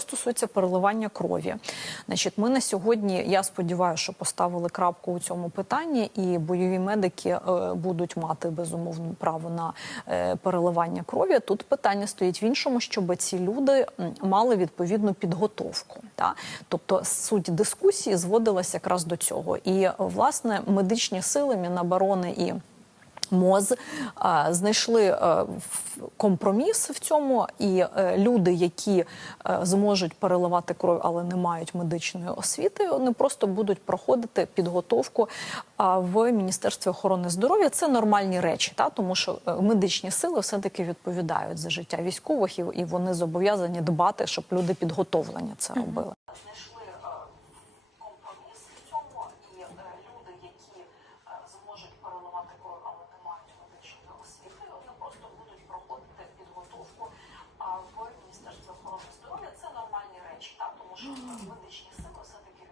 Стосується переливання крові, значить, ми на сьогодні, я сподіваюся, що поставили крапку у цьому питанні, і бойові медики е, будуть мати безумовно право на е, переливання крові. Тут питання стоїть в іншому, щоб ці люди мали відповідну підготовку. Та? Тобто суть дискусії зводилася якраз до цього. І власне медичні сили Міноборони і МОЗ знайшли е, в- компроміс в цьому, і е, люди, які е, зможуть переливати кров, але не мають медичної освіти, вони просто будуть проходити підготовку в Міністерстві охорони здоров'я. Це нормальні речі, та тому що е, медичні сили все таки відповідають за життя військових, і вони зобов'язані дбати, щоб люди підготовлені це робили. знайшли е, компроміс в цьому, і е, люди, які е, зможуть переливати кров, але не мають медичної освіти, вони просто будуть проходити підготовку а, в Міністерстві охорони здоров'я. Це нормальні речі, так, тому що е, медичні сили все-таки